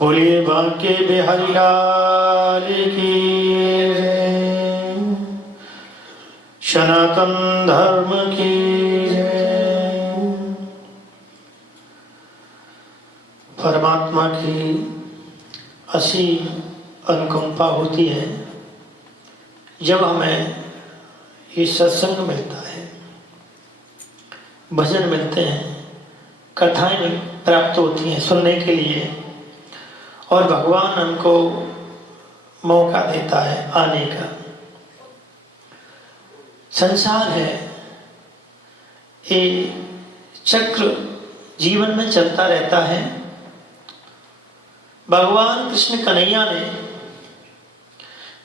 बोलिए बांके बिहारी लाल की जय। सनातन धर्म की जय। परमात्मा की असीम अनुकंपा होती है जब हमें ये सत्संग मिलता है, भजन मिलते हैं, कथाएं प्राप्त होती हैं सुनने के लिए, और भगवान हमको मौका देता है आने का। संसार है, ये चक्र जीवन में चलता रहता है। भगवान कृष्ण कन्हैया ने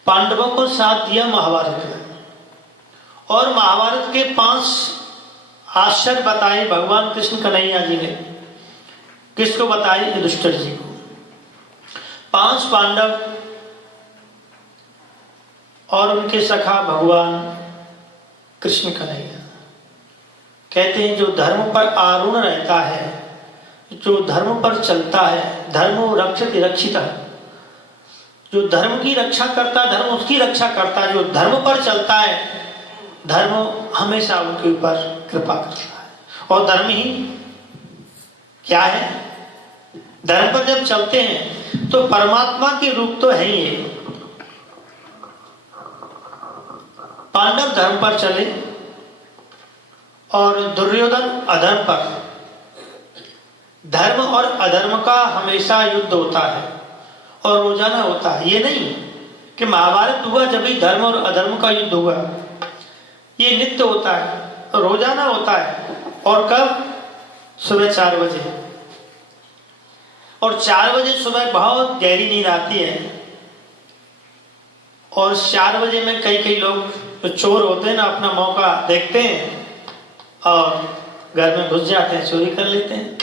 पांडवों को साथ दिया महाभारत में, और महाभारत के 5 आश्चर्य बताए भगवान कृष्ण कन्हैया जी ने। किसको बताए? युधिष्ठिर जी को। 5 पांडव और उनके सखा भगवान कृष्ण कन्हैया। कहते हैं जो धर्म पर आरूढ़ रहता है, जो धर्म पर चलता है, धर्मो रक्षति रक्षितः, जो धर्म की रक्षा करता है धर्म उसकी रक्षा करता है। जो धर्म पर चलता है धर्म हमेशा उनके ऊपर कृपा करता है। और धर्म ही क्या है? धर्म पर जब चलते हैं तो परमात्मा के रूप तो है ही है। पांडव धर्म पर चले और दुर्योधन अधर्म पर। धर्म और अधर्म का हमेशा युद्ध होता है और रोजाना होता है। ये नहीं कि महाभारत हुआ जब भी धर्म और अधर्म का युद्ध हुआ, ये नित्य होता है, रोजाना होता है। और कब? सुबह 4 बजे। और 4 बजे सुबह बहुत गहरी नींद आती है, और 4 बजे में कई लोग जो चोर होते हैं ना, अपना मौका देखते हैं और घर में घुस जाते हैं, चोरी कर लेते हैं।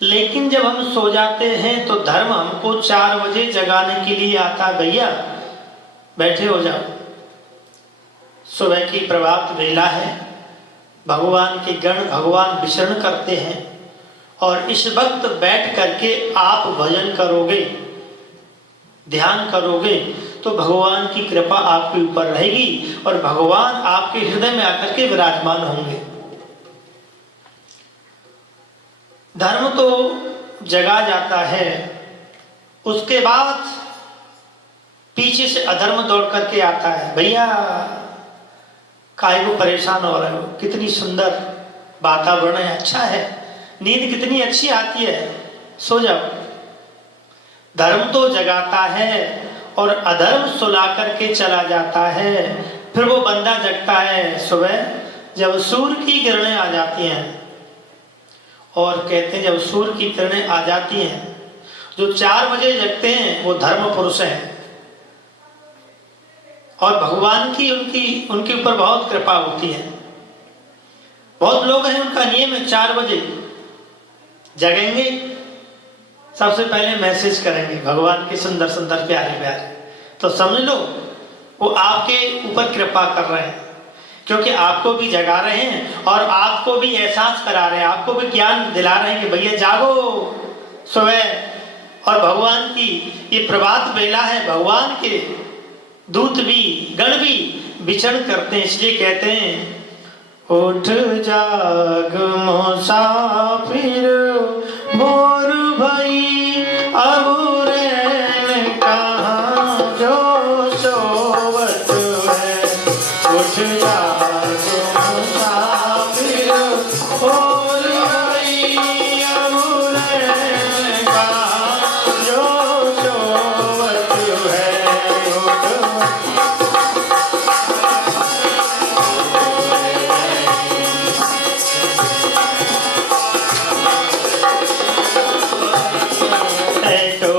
लेकिन जब हम सो जाते हैं तो धर्म हमको 4 बजे जगाने के लिए आता है, भैया बैठे हो जाओ। सुबह की प्रभात वेला है, भगवान के गण भगवान विचरण करते हैं, और इस वक्त बैठ करके आप भजन करोगे, ध्यान करोगे तो भगवान की कृपा आपके ऊपर रहेगी और भगवान आपके हृदय में आकर के विराजमान होंगे। धर्म तो जगा जाता है, उसके बाद पीछे से अधर्म दौड़ करके आता है। भैया काहे को परेशान हो रहे हो? कितनी सुंदर वातावरण है, अच्छा है, नींद कितनी अच्छी आती है, सो जाओ। धर्म तो जगाता है और अधर्म सुला करके चला जाता है। फिर वो बंदा जगता है सुबह जब सूर्य की किरणें आ जाती हैं। और कहते हैं जब सूर्य की किरणें आ जाती हैं, जो 4 बजे जगते हैं वो धर्म पुरुष हैं, और भगवान की उनके ऊपर बहुत कृपा होती है। बहुत लोग हैं उनका नियम है 4 बजे जगेंगे, सबसे पहले मैसेज करेंगे भगवान के सुंदर सुंदर प्यारे प्यारे। तो समझ लो वो आपके ऊपर कृपा कर रहे हैं, क्योंकि आपको भी जगा रहे हैं और आपको भी एहसास करा रहे हैं, आपको भी ज्ञान दिला रहे हैं कि भैया जागो सुबह। और भगवान की ये प्रभात बेला है, भगवान के दूत भी गण भी विचरण करते हैं। इसलिए कहते हैं उठ जाग मुसाफिर भोर भई अब रैन कहाँ जो सोवत है। उठ जाग मुसाफिर भोर भई अब रैन कहाँ जो सोवत है। तो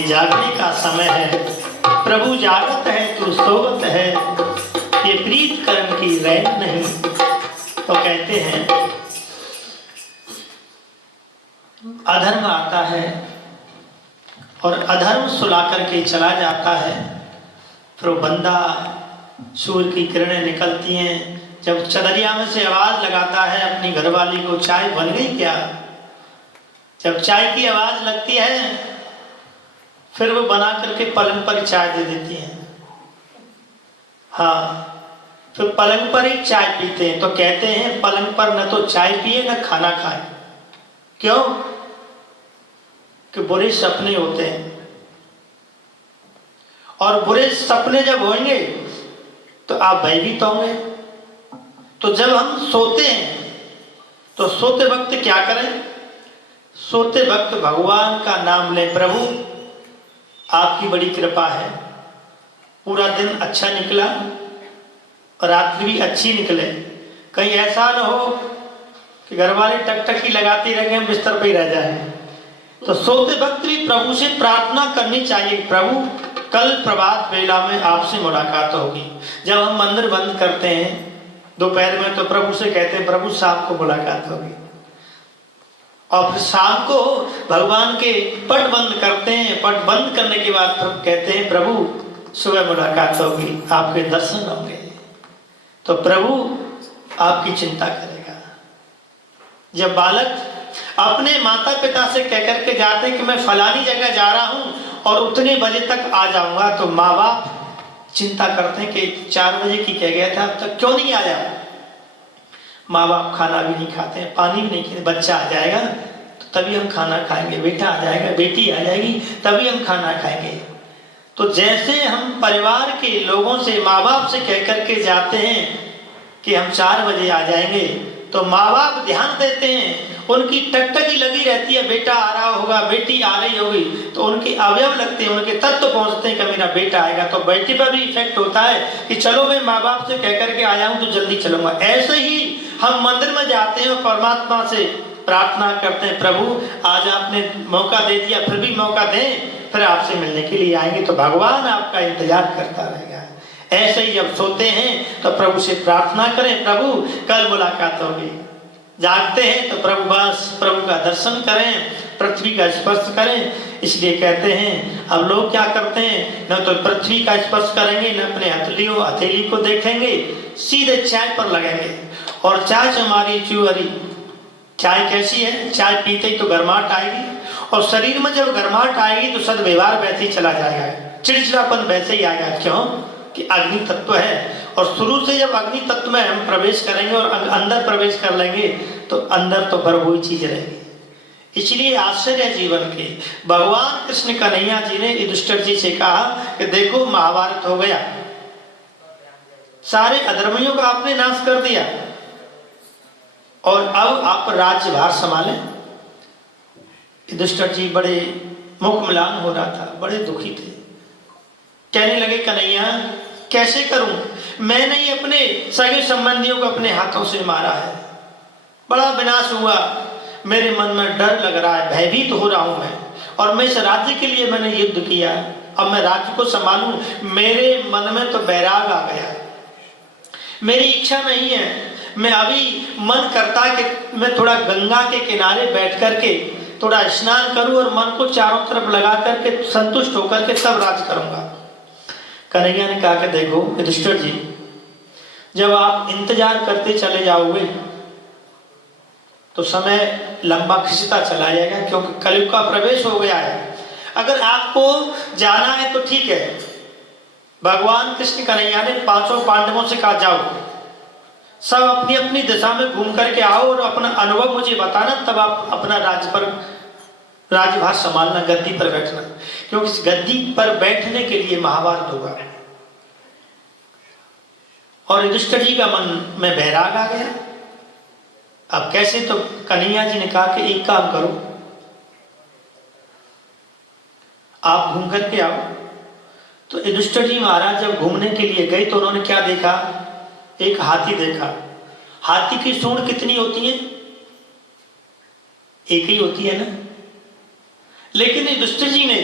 ये जागने का समय है, प्रभु जागत है तू सोवत है, ये प्रीत कर्म की रैन नहीं। तो कहते हैं अधर्म आता है और अधर्म सुला करके चला जाता है, फिर बंदा सूर्य की किरणें निकलती हैं, जब चदरिया में से आवाज लगाता है अपनी घरवाली को, चाय बन गई क्या? जब चाय की आवाज लगती है फिर वो बना करके पलंग पर चाय दे देती है। हाँ, फिर पलंग पर ही चाय पीते हैं। तो कहते हैं पलंग पर न तो चाय पिए न खाना खाए। क्यों? कि बुरे सपने होते हैं, और बुरे सपने जब होंगे तो आप भयभीत होंगे। तो जब हम सोते हैं तो सोते वक्त क्या करें? सोते वक्त भगवान का नाम लें। प्रभु आपकी बड़ी कृपा है, पूरा दिन अच्छा निकला और रात्रि भी अच्छी निकले। कहीं ऐसा न हो कि घर वाले टकटकी लगाती रह गए, बिस्तर पे ही रह जाए। तो सोते वक्त भी प्रभु से प्रार्थना करनी चाहिए, प्रभु कल प्रभात वेला में आपसे मुलाकात होगी। जब हम मंदिर बंद करते हैं दोपहर में तो प्रभु से कहते हैं प्रभु शाम को मुलाकात होगी, और फिर शाम को भगवान के पट बंद करते हैं। पट बंद करने के बाद कहते हैं प्रभु सुबह मुलाकात होगी, आपके दर्शन होंगे। तो प्रभु आपकी चिंता करेगा। जब बालक अपने माता पिता से कहकर के जाते हैं कि मैं फलानी जगह जा रहा हूं और उतने बजे तक आ जाऊंगा, तो माँ बाप चिंता करते हैं कि 4 बजे की कह गया था, अब तक क्यों नहीं आया? माँ बाप खाना भी नहीं खाते हैं, पानी भी नहीं पीते। बच्चा आ जाएगा तो तभी हम खाना खाएंगे, बेटा आ जाएगा, बेटी आ जाएगी तभी हम खाना खाएंगे। तो जैसे हम परिवार के लोगों से, माँ बाप से कह करके जाते हैं कि हम 4 बजे आ जाएंगे, तो माँ बाप ध्यान देते हैं, उनकी टकटकी लगी रहती है, बेटा आ रहा होगा, बेटी आ रही होगी, तो उनके अवयव लगते हैं, उनके तत्व पहुंचते हैं कि मेरा बेटा आएगा। तो बेटे पर भी इफेक्ट होता है कि चलो मैं माँ बाप से कह करके आया हूं तो जल्दी चलूंगा। ऐसे ही हम मंदिर में जाते हैं और परमात्मा से प्रार्थना करते हैं, प्रभु आज आपने मौका दे दिया, फिर भी मौका दें, फिर आपसे मिलने के लिए आएंगे। तो भगवान आपका इंतजार करता रहेगा। ऐसे ही जब सोते हैं तो प्रभु से प्रार्थना करें, प्रभु कल मुलाकात होगी। जागते हैं तो प्रभु बस प्रभु का दर्शन करें, पृथ्वी का स्पर्श करें। इसलिए कहते हैं अब लोग क्या करते हैं, न तो पृथ्वी का स्पर्श करेंगे, न अपने हथेली को देखेंगे, सीधे चाय पर लगेंगे। और चाय से हमारी चुहरी, चाय कैसी है? चाय पीते ही तो गर्माहट आएगी, और शरीर में जब गर्माहट आएगी तो सद्व्यवहार वैसे ही चला जाएगा, चिड़चिड़ापन वैसे ही आएगा। क्यों? कि अग्नि तत्व है, और शुरू से जब अग्नि तत्व में हम प्रवेश करेंगे और अंदर प्रवेश कर लेंगे तो अंदर तो पर वही चीज रहेगी। इसलिए आश्चर्य जीवन के भगवान कृष्ण कन्हैया जी ने युधिष्ठिर जी से कहा कि देखो महाभारत हो गया, सारे अधर्मियों का आपने नाश कर दिया, और अब आप राज्यभार संभालें। युधिष्ठिर जी बड़े मुख मिलान हो रहा था, बड़े दुखी थे। कहने लगे कन्हैया कैसे करूं, मैंने ही अपने सगे संबंधियों को अपने हाथों से मारा है, बड़ा विनाश हुआ, मेरे मन में डर लग रहा है, भयभीत हो रहा हूं मैं, और मैं इस राज्य के लिए मैंने युद्ध किया, अब मैं राज्य को संभालूं, मेरे मन में तो बैराग आ गया, मेरी इच्छा नहीं है। मैं अभी मन करता है कि मैं थोड़ा गंगा के किनारे बैठ करके थोड़ा स्नान करूं और मन को चारों तरफ लगा करके संतुष्ट होकर के तब राज करूंगा। कन्हैया ने कहा कि देखो युधिष्ठिर जी, जब आप इंतजार करते चले जाओगे तो समय लंबा खिंचता चला जाएगा, क्योंकि कलयुग का प्रवेश हो गया है। अगर आपको जाना है तो ठीक है। भगवान कृष्ण कन्हैया ने 5 पांडवों से कहा जाओ, सब अपनी अपनी दिशा में घूम करके आओ और अपना अनुभव मुझे बताना, तब आप अपना राज्यभार संभालना, गद्दी पर बैठना, क्योंकि इस गद्दी पर बैठने के लिए महाभारत होगा। और युधिष्ठिर जी का मन में बैराग आ गया। अब कैसे? तो कन्हैया जी ने कहा कि एक काम करो, आप घूम करके आओ। तो युधिष्ठिर जी महाराज जब घूमने के लिए गए तो उन्होंने क्या देखा? एक हाथी देखा। हाथी की सूंड कितनी होती है? एक ही होती है ना। लेकिन युधिष्ठिर जी ने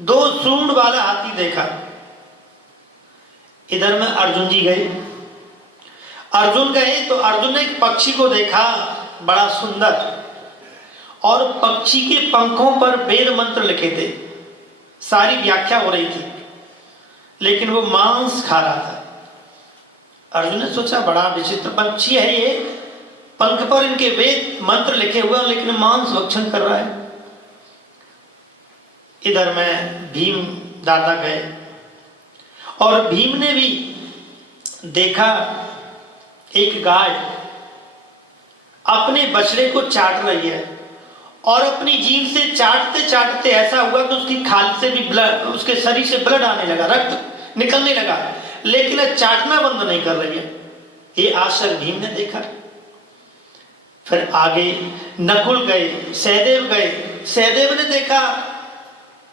2 सूंड वाला हाथी देखा। इधर में अर्जुन जी गए। अर्जुन गए तो अर्जुन ने एक पक्षी को देखा, बड़ा सुंदर, और पक्षी के पंखों पर वेद मंत्र लिखे थे। सारी व्याख्या हो रही थी, लेकिन वो मांस खा रहा था। अर्जुन ने सोचा बड़ा विचित्र पक्षी है ये, पंख पर इनके वेद मंत्र लिखे हुए, लेकिन मांस भक्षण कर रहा है। इधर में भीम दादा गए और भीम ने भी देखा एक गाय अपने बछड़े को चाट रही है, और अपनी जीभ से चाटते चाटते ऐसा हुआ कि उसकी खाल से भी ब्लड, उसके शरीर से ब्लड आने लगा, रक्त निकलने लगा, लेकिन चाटना बंद नहीं कर रही है। ये आश्चर्य भीम ने देखा। फिर आगे नकुल गए, सहदेव गए। सहदेव ने देखा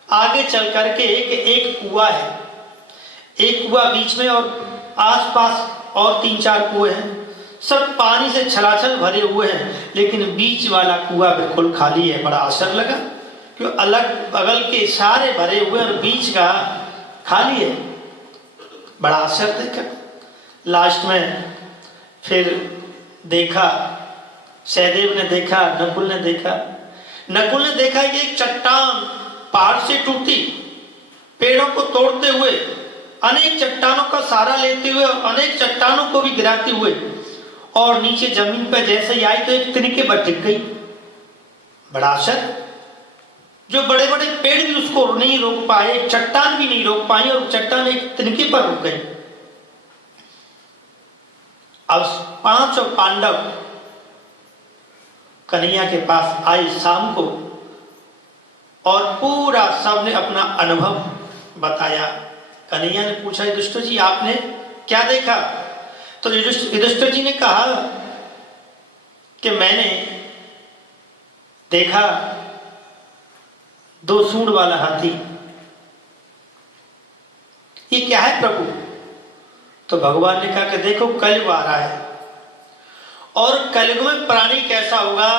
आगे चल करके एक कुआं है, एक कुआं बीच में और आसपास और 3-4 कुएं हैं, सब पानी से छलाछल भरे हुए हैं, लेकिन बीच वाला कुआं बिल्कुल खाली है। बड़ा आश्चर्य लगा कि अलग बगल के सारे भरे हुए और बीच का खाली है। बड़ा आश्चर्य देखा। लास्ट में फिर देखा, सहदेव ने देखा, नकुल ने देखा। नकुल ने देखा कि एक चट्टान पहाड़ से टूटी, पेड़ों को तोड़ते हुए, अनेक चट्टानों का सहारा लेते हुए और अनेक चट्टानों को भी गिराते हुए, और नीचे जमीन पर जैसे ही आई तो एक तिनके पर टिक गई। बड़ा आश्चर्य, जो बड़े बड़े पेड़ भी उसको नहीं रोक पाए, एक चट्टान भी नहीं रोक पाई, और चट्टान एक तिनके पर रुक गई। अब 5 पांडव कन्हैया के पास आए शाम को, और पूरा सबने अपना अनुभव बताया। कन्हैया ने पूछा, युधिष्ठिर जी आपने क्या देखा? तो युधिष्ठिर जी ने कहा कि मैंने देखा 2 सूंड वाला हाथी। ये क्या है प्रभु? तो भगवान ने कहा कि देखो कलयुग आ रहा है, और कलयुग में प्राणी कैसा होगा?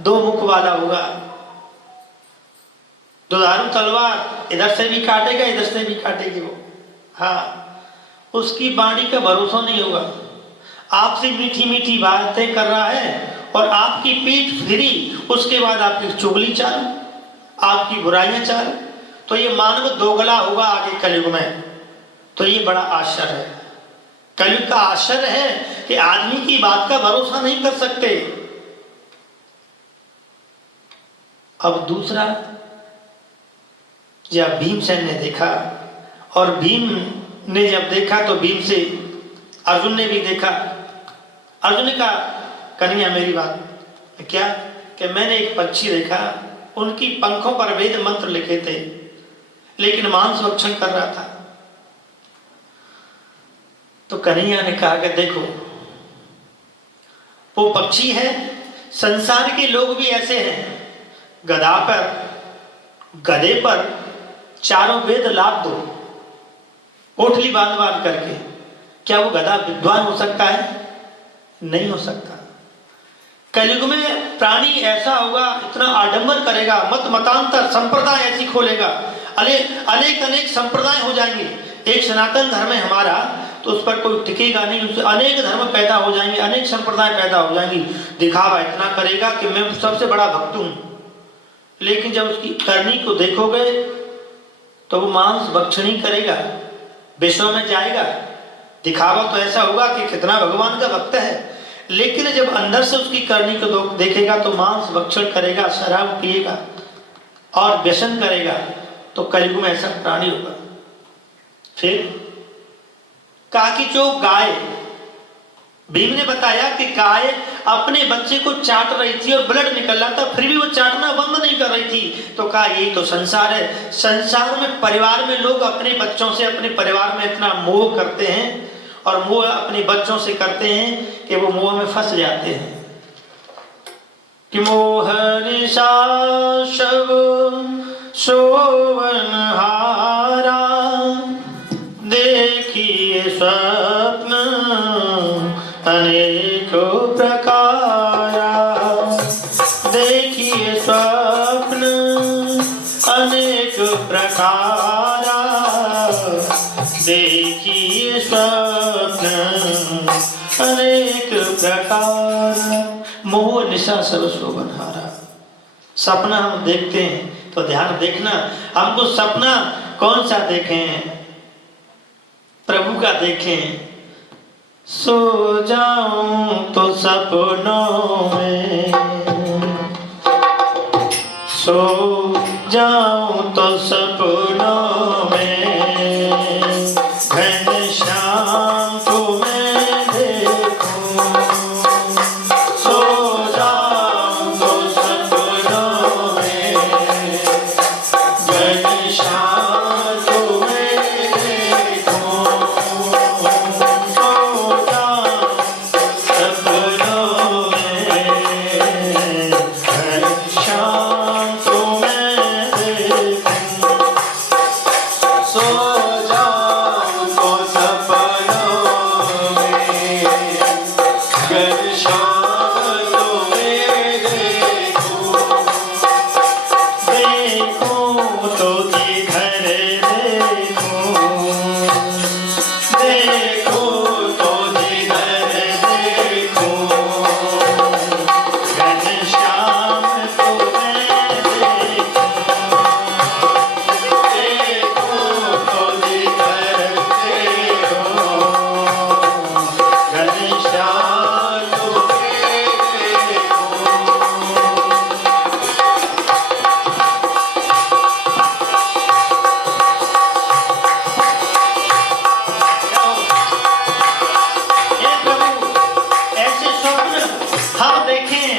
2 मुख वाला होगा। दुधारू तलवार इधर से भी काटेगा, इधर से भी काटेगी वो। हाँ, उसकी वाणी का भरोसा नहीं होगा। आपसे मीठी मीठी बातें कर रहा है और आपकी पीठ फिरी, उसके बाद आपकी चुगली चालू, आपकी बुराइयां चालू। तो ये मानव दोगला होगा आगे कलयुग में। तो ये बड़ा आश्चर्य है। कलयुग का आश्चर्य है कि आदमी की बात का भरोसा नहीं कर सकते। अब दूसरा, जब भीमसेन ने देखा, और भीम ने जब देखा तो भीम से अर्जुन ने भी देखा। अर्जुन ने कहा कन्हैया मेरी बात क्या? कि मैंने एक पक्षी देखा, उनकी पंखों पर वेद मंत्र लिखे थे, लेकिन मांस भक्षण कर रहा था। तो कन्हैया ने कहा कि देखो वो पक्षी है, संसार के लोग भी ऐसे हैं, गधा पर, गधे पर 4 वेद लाद दो, ओठली बांध बांध करके, क्या वो गधा विद्वान हो सकता है? नहीं हो सकता। कलयुग में प्राणी ऐसा होगा, इतना आडंबर करेगा, मत मतांतर संप्रदाय ऐसी खोलेगा, अनेक अनेक संप्रदाय हो जाएंगे। एक सनातन धर्म है हमारा, तो उस पर कोई टिकेगा नहीं, उससे अनेक धर्म पैदा हो जाएंगे, अनेक संप्रदाय पैदा हो जाएंगी। दिखावा इतना करेगा कि मैं सबसे बड़ा भक्त हूं, लेकिन जब उसकी करनी को देखोगे तो वो मांस भक्षणी करेगा, विश्व में जाएगा। दिखावा तो ऐसा होगा कि कितना भगवान का भक्त है, लेकिन जब अंदर से उसकी करनी को देखेगा तो मांस भक्षण करेगा, शराब पिएगा और व्यसन करेगा। तो कलयुग में ऐसा प्राणी होगा। फिर कहा कि जो गाय, भीम ने बताया कि गाय अपने बच्चे को चाट रही थी और ब्लड निकल रहा था, फिर भी वो चाटना बंद नहीं कर रही थी। तो कहा यही तो संसार है। संसार में, परिवार में लोग अपने बच्चों से, अपने परिवार में इतना मोह करते हैं, और मोह अपने बच्चों से करते हैं कि वो मोह में फंस जाते हैं। कि मोह निशा शव शोभन हारा, देखिए स्वप्न अनेकों प्रकारा, देखिए स्वप्न अनेक प्रकार। देखिए स्वप्न अनेक प्रकार, मोह निशा सब शोभनहारा। सपना हम देखते हैं तो ध्यान देखना, हमको सपना कौन सा देखें? प्रभु का देखें। सो जाऊं तो सपनों में, सो जाऊं तो सपनों में, घनश्याम तुम्हें देखूं। सो जाऊं तो सपनों में, घनश्याम तुम्हें देखूं। सो जाऊं सपनों में, घनश्याम तुम्हें देखूं। सो जाऊं तो सपनों में, घनश्याम तुम्हें देखूं। देखूं तो जिधर देखूं, देखूं तो जिधर देखूं, घनश्याम तुम्हें देखूं। देखूं तो जिधर देखूं, घनश्याम तुम्हें देखूं। हे प्रभु, ऐसे स्वप्न हम देखें।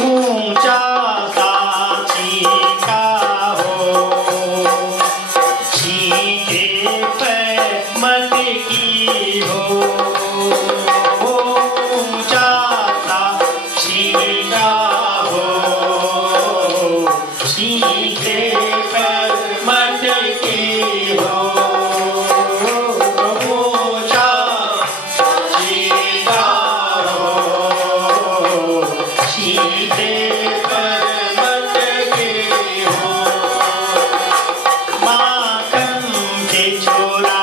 ऊंचा साची का हो, छींटे पे मटकी हो। ऊंचा साची का हो, छींटे पे मटकी हो। ऊंचा सीधा हो, सीधे पर मटकी हो। माखन के छोरा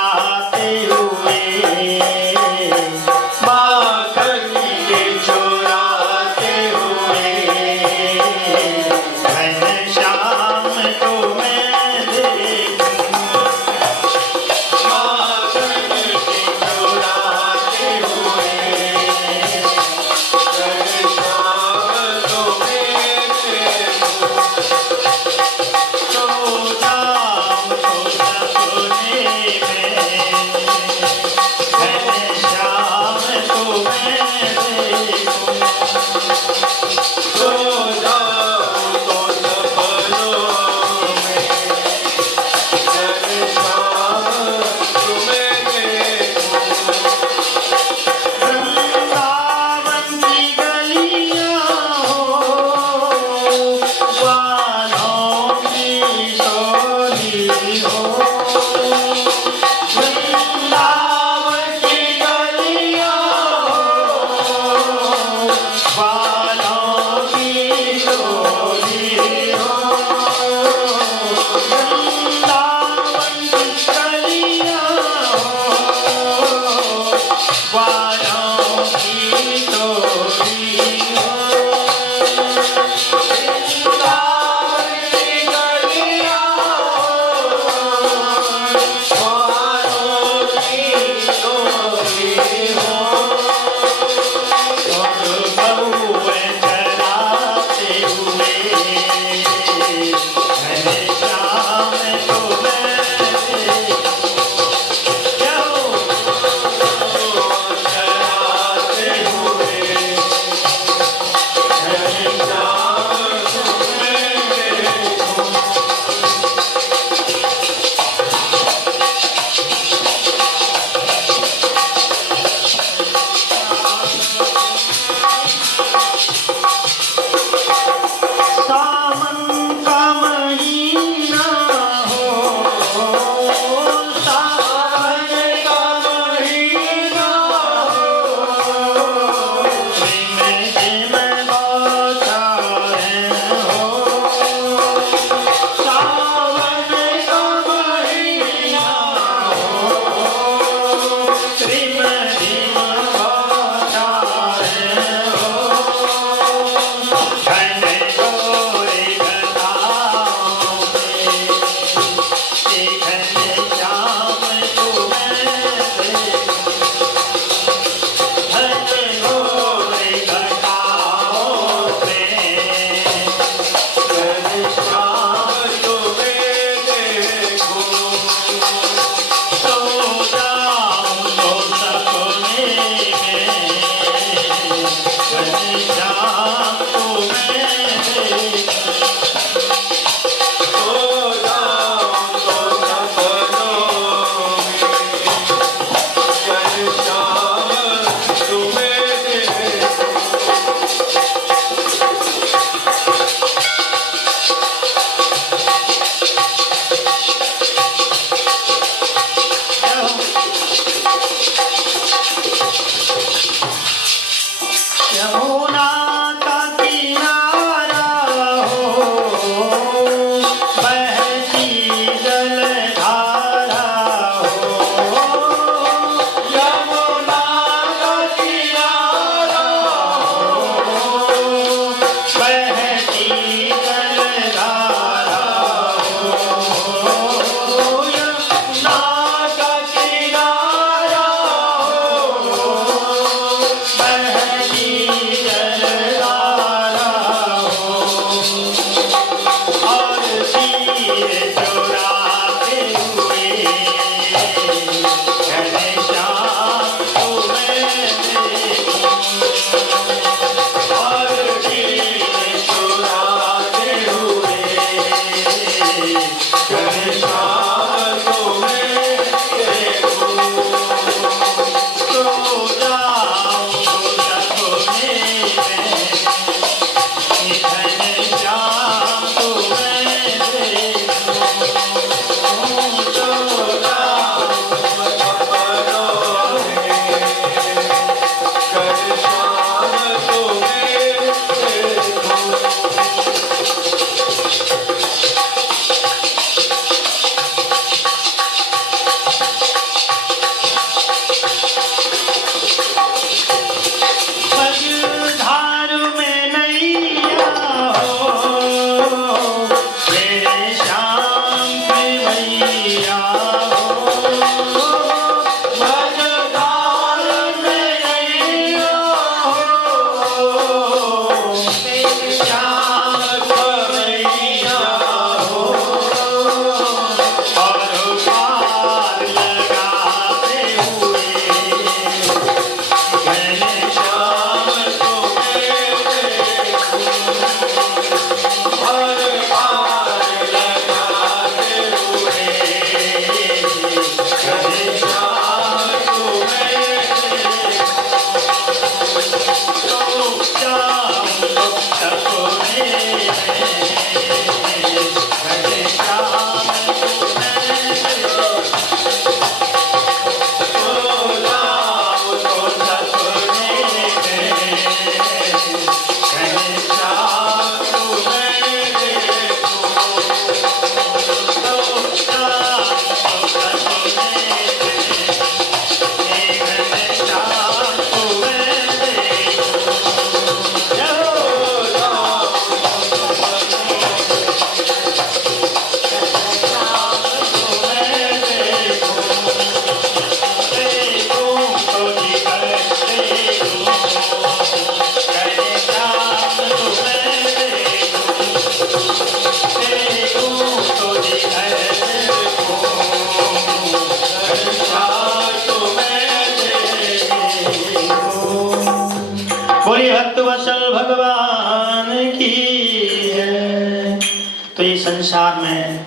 संसार में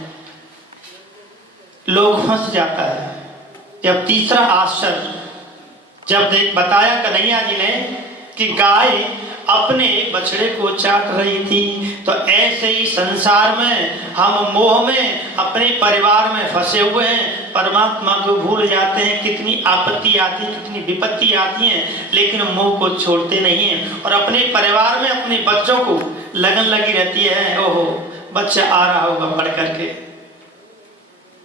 लोग फंस जाता है। जब तीसरा आश्चर्य जब बताया कन्हैया जी ने कि गाय अपने बछड़े को चाट रही थी, तो ऐसे ही संसार में हम मोह में अपने परिवार में फंसे हुए हैं, परमात्मा को भूल जाते हैं। कितनी आपत्ति आती है, कितनी विपत्ति आती है, लेकिन मोह को छोड़ते नहीं हैं और अपने परिवार में अपने बच्चों को लगन लगी रहती है। ओहो, बच्चा आ रहा होगा पढ़ करके,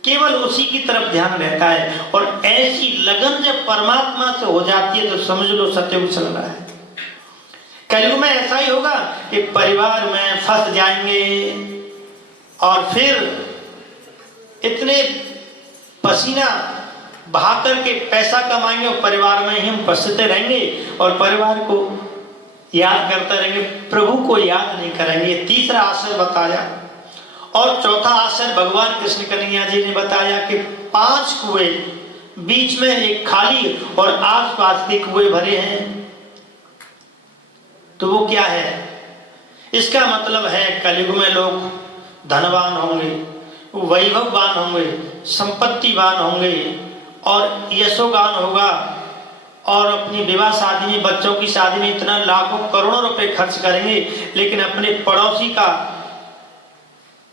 केवल उसी की तरफ ध्यान रहता है। और ऐसी लगन जब परमात्मा से हो जाती है तो समझ लो सत्युग चल रहा है। कलयुग में ऐसा ही होगा कि परिवार में फंस जाएंगे और फिर इतने पसीना बहा करके पैसा कमाएंगे और परिवार में ही हम फंसते रहेंगे और परिवार को याद करते रहेंगे, प्रभु को याद नहीं करेंगे। ये तीसरा आश्चर्य बताया। और चौथा आश्चर्य भगवान कृष्ण कन्हैया जी ने बताया कि 5 कुएं, बीच में एक खाली और आसपास के कुएं भरे हैं। तो वो क्या है? इसका मतलब है कलयुग में लोग धनवान होंगे, वैभववान होंगे, संपत्तिवान होंगे और यशोगान होगा और अपनी विवाह शादी में, बच्चों की शादी में इतना लाखों करोड़ों रुपए खर्च करेंगे, लेकिन अपने पड़ोसी का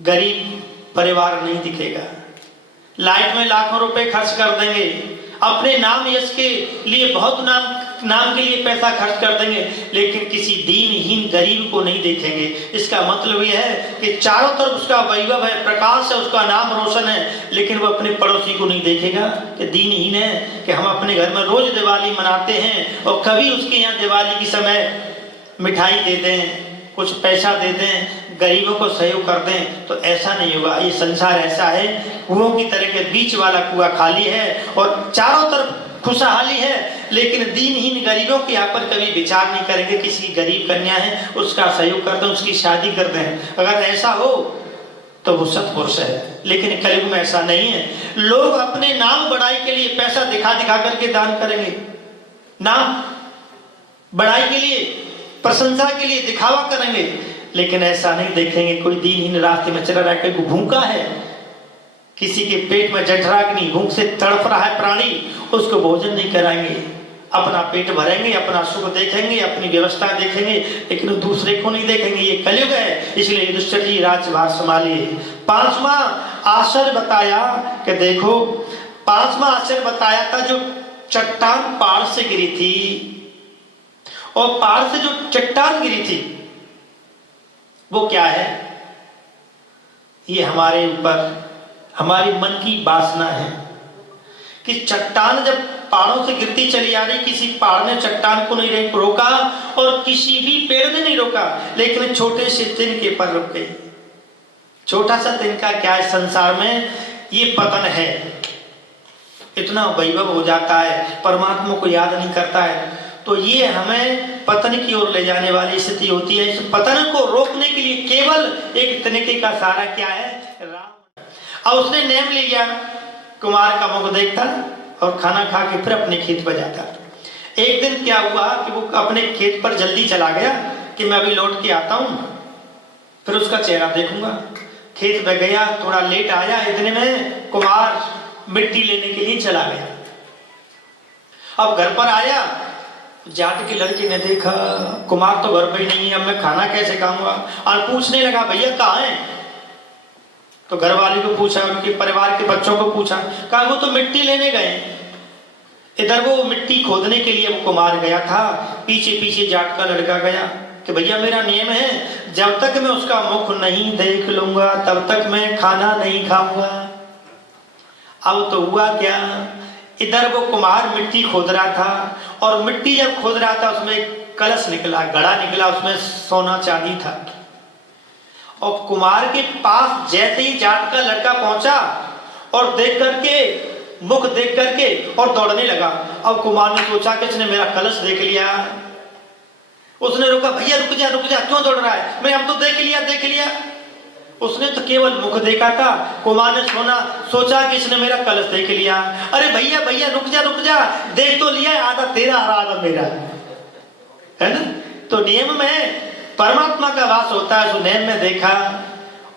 गरीब परिवार नहीं दिखेगा। लाइट में लाखों रुपए खर्च कर देंगे, अपने नाम यश के लिए बहुत नाम के लिए पैसा खर्च कर देंगे, लेकिन किसी दीनहीन गरीब को नहीं देखेंगे। इसका मतलब यह है कि चारों तरफ उसका वैभव है, प्रकाश है, उसका नाम रोशन है, लेकिन वो अपने पड़ोसी को नहीं देखेगा कि दीनहीन है। कि हम अपने घर में रोज दिवाली मनाते हैं और कभी उसके यहाँ दिवाली के समय मिठाई दे दें, कुछ पैसा दे दें, गरीबों को सहयोग कर दें, तो ऐसा नहीं होगा। ये संसार ऐसा है, कुओं की तरह के बीच वाला कुआं खाली है और चारों तरफ खुशहाली है, लेकिन दीनहीन गरीबों के यहाँ पर कभी विचार नहीं करेंगे। किसी गरीब कन्या है उसका सहयोग कर दें, उसकी शादी कर दें। अगर ऐसा हो तो वो सत्पुरुष है, लेकिन कलयुग में ऐसा नहीं है। लोग अपने नाम बढ़ाई के लिए पैसा दिखा दिखा करके दान करेंगे, नाम बढ़ाई के लिए, प्रशंसा के लिए दिखावा करेंगे, लेकिन ऐसा नहीं देखेंगे। कोई दीनहीन रास्ते में चल रहा है, कोई भूखा है, किसी के पेट में जठराग्नि, भूख से तड़प रहा है प्राणी, उसको भोजन नहीं कराएंगे, अपना पेट भरेंगे, अपना सुख देखेंगे, अपनी व्यवस्था देखेंगे, लेकिन दूसरे को नहीं देखेंगे। ये कलयुग है, इसलिए युधिष्ठिर जी राज्यभार संभालिए। 5वां आश्चर्य बताया कि देखो, 5वां आश्चर्य बताया था जो चट्टान पहाड़ से गिरी थी, और पहाड़ से जो चट्टान गिरी थी वो क्या है? ये हमारे ऊपर हमारी मन की वासना है कि चट्टान जब पहाड़ों से गिरती चली आ रही, किसी पहाड़ ने चट्टान को नहीं रोका और किसी भी पेड़ ने नहीं रोका, लेकिन छोटे से तिनके पर रुक गई। छोटा सा तिनका क्या है संसार में? ये पतन है। इतना वैभव हो जाता है, परमात्मा को याद नहीं करता है, तो ये हमें पतन की ओर ले जाने वाली स्थिति होती है। इस पतन को रोकने के लिए केवल एक तिनके का सहारा क्या है? राम। अब उसने नेम लिया, कुमार का मुख देखता और खाना खा के फिर अपने खेत पर जाता। एक दिन क्या हुआ कि वो अपने खेत पर जल्दी चला गया कि मैं अभी लौट के आता हूं, फिर उसका चेहरा देखूंगा। खेत में गया, थोड़ा लेट आया, इतने में कुमार मिट्टी लेने के लिए चला गया। अब घर पर आया, जाट के लड़के ने देखा कुमार तो घर पे ही नहीं है, अब मैं खाना कैसे खाऊंगा? और पूछने लगा भैया कहाँ है? तो घर वाले को पूछा, उनके परिवार के बच्चों को पूछा, कहा वो तो मिट्टी लेने गए। इधर वो मिट्टी खोदने के लिए वो कुमार गया था, पीछे पीछे जाट का लड़का गया कि भैया मेरा नियम है, जब तक मैं उसका मुख नहीं देख लूंगा तब तक मैं खाना नहीं खाऊंगा। अब तो हुआ क्या, इधर वो कुमार मिट्टी खोद रहा था और मिट्टी जब खोद रहा था उसमें एक कलश निकला, घड़ा निकला, उसमें सोना चांदी था। और कुमार के पास जैसे ही जाट का लड़का पहुंचा और देख करके, मुख देख करके और दौड़ने लगा। अब कुमार ने सोचा कि इसने मेरा कलश देख लिया। उसने रोका, भैया रुक जा रुक जा, क्यों दौड़ रहा है? मैं अब तो देख लिया। उसने तो केवल मुख देखा था। कुमार ने सोचा कि इसने मेरा कलश देख लिया। अरे भैया रुक जा, देख तो लिया, आधा तेरा और आधा मेरा, है ना? तो नियम में परमात्मा का वास होता है। उस नियम में देखा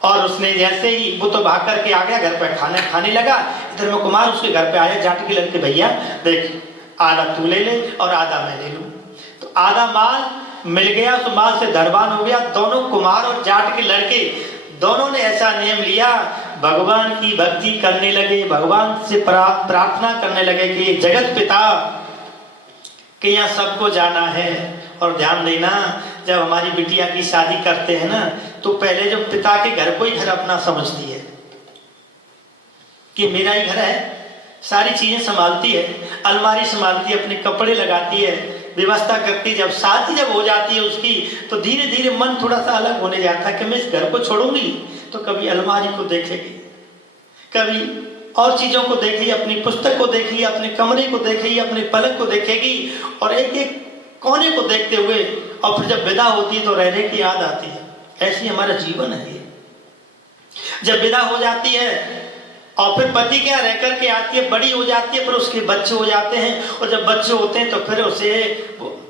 और उसने जैसे ही, वो तो भाग करके आ गया घर पर, खाना खाने लगा। इधर में कुमार उसके घर पे आया, जाट के लड़के, भैया देख, आधा तू ले ले और आधा मैं ले लूं। तो आधा माल मिल गया, उस माल से धनवान हो गया। दोनों कुमार और जाट के लड़के दोनों ने ऐसा नियम लिया, भगवान की भक्ति करने लगे, भगवान से प्रार्थना करने लगे कि जगत पिता के यहाँ सबको जाना है। और ध्यान देना, जब हमारी बिटिया की शादी करते हैं ना, तो पहले जो पिता के घर को ही घर अपना समझती है। कि मेरा ही घर है, सारी चीजें संभालती है, अलमारी संभालती है, अपने कपड़े लगाती है, व्यवस्था करती है। जब शादी जब हो जाती है उसकी, तो धीरे धीरे मन थोड़ा सा अलग होने जाता है कि मैं इस घर को छोड़ूंगी तो कभी अलमारी को देखेगी, कभी और चीजों को देख ली, अपनी पुस्तक को देख लिया, अपने कमरे को देख लिया, अपने पलंग को देखेगी, और एक एक कोने को देखते हुए, और फिर जब विदा होती है तो रहने की याद आती है। ऐसी हमारा जीवन है ये। जब विदा हो जाती है और फिर पति क्या रह करके आती है, बड़ी हो जाती है, फिर उसके बच्चे हो जाते हैं, और जब बच्चे होते हैं तो फिर उसे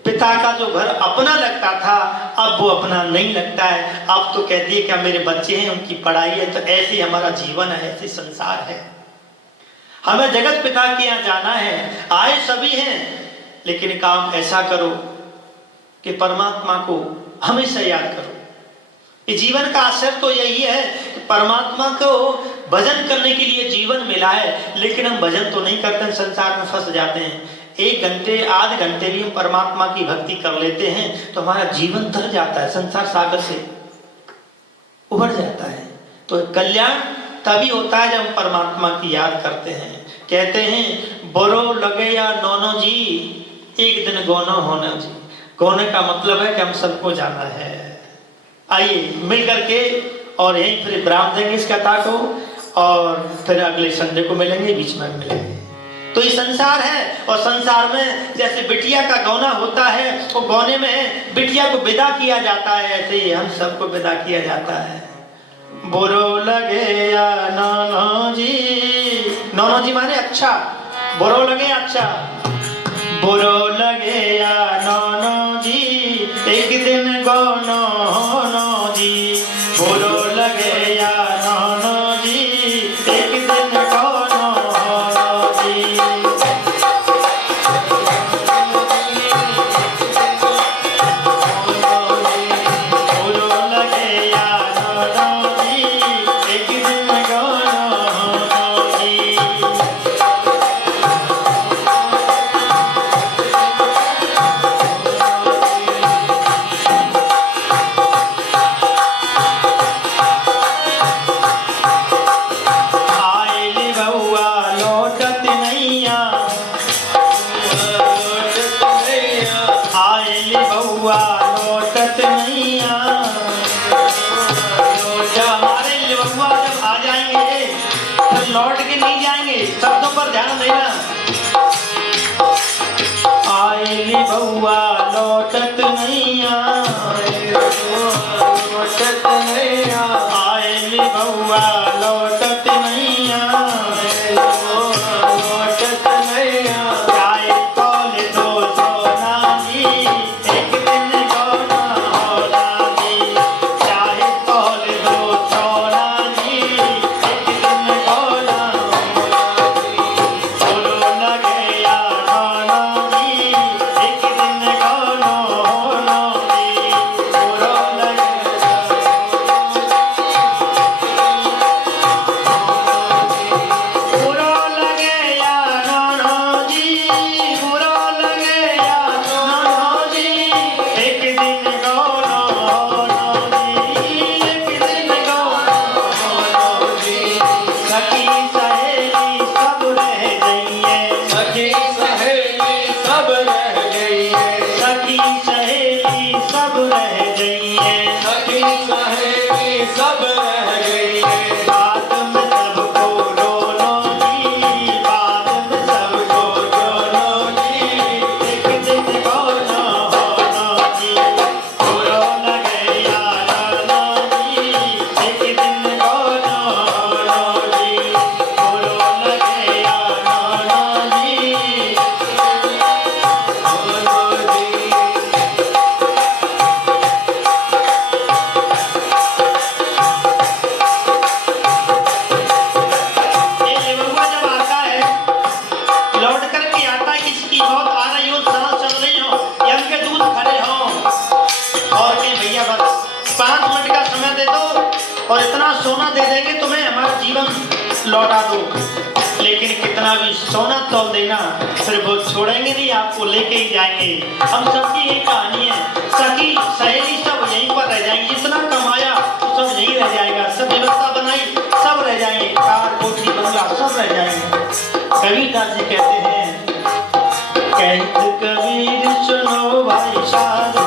पिता का जो घर अपना लगता था अब वो अपना नहीं लगता है। अब तो कहती है क्या मेरे बच्चे हैं, उनकी पढ़ाई है। तो ऐसे हमारा जीवन है, ऐसे संसार है। हमें जगत पिता के यहाँ जाना है, आए सभी हैं, लेकिन काम ऐसा करो कि परमात्मा को हमेशा याद करो। ये जीवन का असर तो यही है कि परमात्मा को भजन करने के लिए जीवन मिला है, लेकिन हम भजन तो नहीं करते, संसार में फंस जाते हैं। 1 घंटे आधे घंटे भी हम परमात्मा की भक्ति कर लेते हैं तो हमारा जीवन तर जाता है, संसार सागर से उभर जाता है। तो कल्याण तभी होता है जब हम परमात्मा की याद करते हैं। कहते हैं बरो लगे या नौनो जी, एक दिन गौनो होना जी। गौने का मतलब है कि हम सबको जाना है। आइए मिल करके और यहीं फिर विराम देंगे इस कथा को, और फिर अगले संडे को मिलेंगे, बीच में मिलेंगे। तो ये संसार है, और संसार में जैसे बिटिया का गौना होता है, वो गौने में बिटिया को विदा किया जाता है, ऐसे ही हम सबको विदा किया जाता है। बुरो लगे या नौनो जी, नौनो जी माने अच्छा, बुरो लगे अच्छा, बुरो लगे या नौनो जी, एक दिन गौनो होनो जी। बुरो लगे या नौनो जी, एक दिन गौनो होनो जी। बुरो लगे या नौनो जी, एक दिन गौनो होनो जी। लौट के नहीं जाएंगे, शब्दों पर ध्यान देना। आइली बउआ लौटत नैया, लौटत नैया, आइली बउआ लौटत नैया, लौटत नैया। चाहे तौल दो सोना जी, एक दिन गौना होना जी। चाहे तौल दो सोना जी, एक दिन गौना होना जी। बुरो लगे या नौनो जी, एक दिन गौना होना जी। बुरो लगे बुरो लगे या नौनो जी, बुरो लगे या नौनो जी, एक दिन गौना होना जी। एक दिन गौना होना जी। सखी सहेली सब रह जाइए, सखी सहेली सब रह जाइए, सखी सहेली सब रह जाइए, सखी सहेली सब रह जाइए। बात में सबको रोनो जी, बात में सबको रोनो जी, एक दिन गौना होना जी। बुरो लगे या नौनो जी, एक दिन गौना होना जी। बुरो लगे या नौनो जी, होना जी। ये बउआ जब आता है, लौट करके आता है, किसी की मौत आ रही हो, सांस चल रही हो, या उनके दूध खड़े हो, और कहीं भैया बस 5 मिनट का समय दे दो और इतना सोना दे देंगे तुम्हें, हमारा जीवन लौटा दो। लेकिन कितना भी सोना तोल देना, फिर वो छोड़ेंगे नहीं, आपको लेके ही जाएंगे। हम सबकी एक कहानी है, सखी सहेली सब यहीं पर रह जाएंगे। जितना कमाया सब यहीं रह जाएगा, सब व्यवस्था बनाई सब रह जाएंगे, कार कोठी बंगला सब रह कबीरदास जी कहते हैं, कहत कबीर सुनो भाई साधो,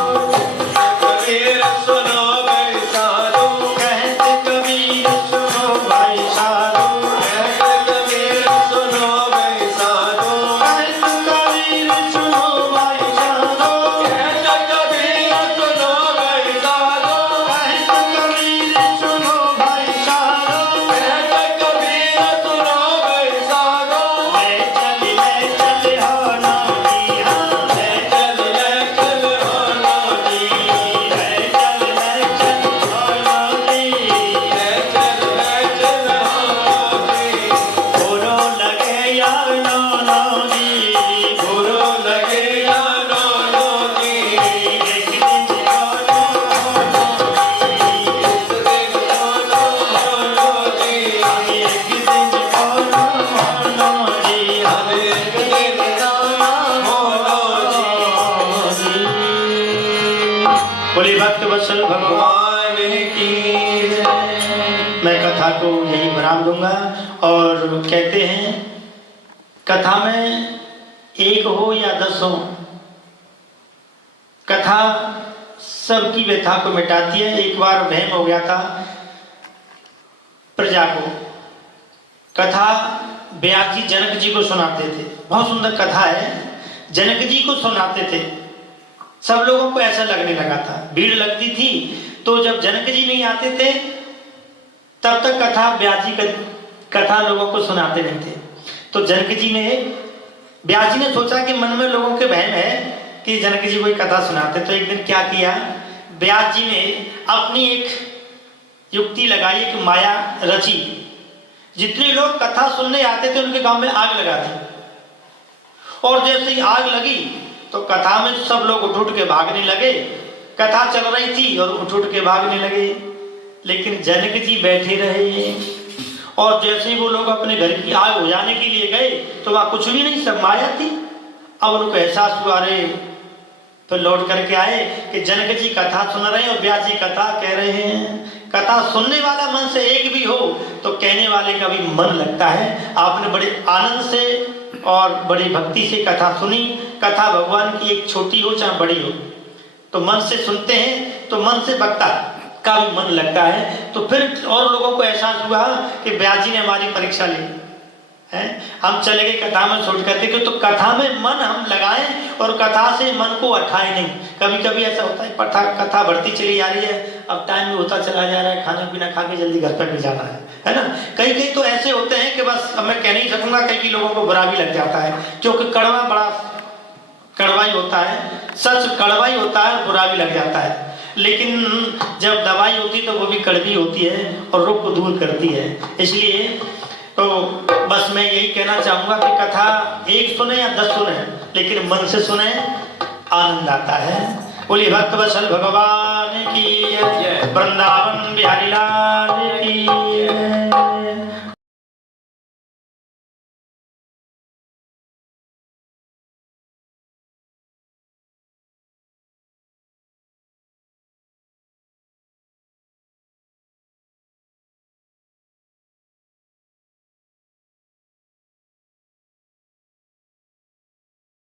कबीर सुनो भाई साधो, कहत कबीर सुनो भाई साधो, कहत कबीर सुनो भाई साधो, कहत कबीर सुनो भाई साधो, कहत कबीर सुनो भाई साधो, कहत कबीर सुनो भाई साधो, कहत कबीर सुनो भाई साधो, ले चल हो नौजी, हाँ ले चल चल हो नौजी, ले चल हो नौजी, चल हो नौजी, बुरो लगे या नौजी, बुरो लगे या नौजी, एक दिन बोलो इस दिन बोलो नौजी, एक दिन बोलो नौजी, हर एक दिन हो नौजी। बोले भक्त वत्सल भगवान भगवान की जय। मैं कथा को यही विराम दूंगा। और कहते हैं कथा में एक हो या 10 हो, कथा सबकी व्यथा को मिटाती है। एक बार वहम हो गया था प्रजा को, कथा व्यास जी जनक जी को सुनाते थे, बहुत सुंदर कथा है, जनक जी को सुनाते थे। सब लोगों को ऐसा लगने लगा था, भीड़ लगती थी, तो जब जनक जी नहीं आते थे तब तक कथा व्यास जी कथा लोगों को सुनाते नहीं थे। तो जनक जी ने, व्यास जी ने सोचा कि मन में लोगों के वहम है कि जनक जी कोई कथा सुनाते, तो एक दिन क्या किया, व्यास जी ने अपनी एक युक्ति लगाई, एक माया रची। जितने लोग कथा सुनने आते थे उनके गांव में आग लगा दी, और जैसे ही आग लगी तो कथा में सब लोग उठ उठ के भागने लगे। कथा चल रही थी और उठ उठ के भागने लगे, लेकिन जनक जी बैठे रहे। और जैसे ही वो लोग अपने घर की आग बुझाने के लिए गए तो वहां कुछ भी नहीं, सब माया थी। अब उनको एहसास हुआ, अरे, फिर लौट करके आए कि जनक जी कथा सुन रहे हैं और व्यास जी कथा कह रहे हैं। कथा सुनने वाला मन से एक भी हो तो कहने वाले का भी मन लगता है। आपने बड़े आनंद से और बड़ी भक्ति से कथा सुनी। कथा भगवान की एक छोटी हो चाहे बड़ी हो, तो मन से सुनते हैं तो मन से वक्ता का भी मन लगता है। तो फिर और लोगों को एहसास हुआ कि व्यास जी ने हमारी परीक्षा ली है, हम चले गए कथा में छोड़ करके कि तो कथा में मन हम लगाएं और कथा से मन को अठाए नहीं। कभी कभी ऐसा होता है, कथा बढ़ती चली जा रही है, अब टाइम भी होता चला जा रहा है, खाना पीना खा के जल्दी घर पर भी जाना है ना। कई कई तो ऐसे होते हैं कि बस अब मैं कह नहीं सकूंगा, कई लोगों को बुरा भी लग जाता है, क्योंकि कड़वा बड़ा कड़वा ही होता है, सच कड़वा ही होता है, बुरा भी लग जाता है। लेकिन जब दवाई होती तो वो भी कड़वी होती है और रोग को दूर करती है। इसलिए तो बस मैं यही कहना चाहूंगा कि कथा एक सुने या 10 सुने, लेकिन मन से सुने, आनंद आता है। बोलिए भक्त वत्सल भगवान की जय, वृंदावन बिहारी लाल की जय।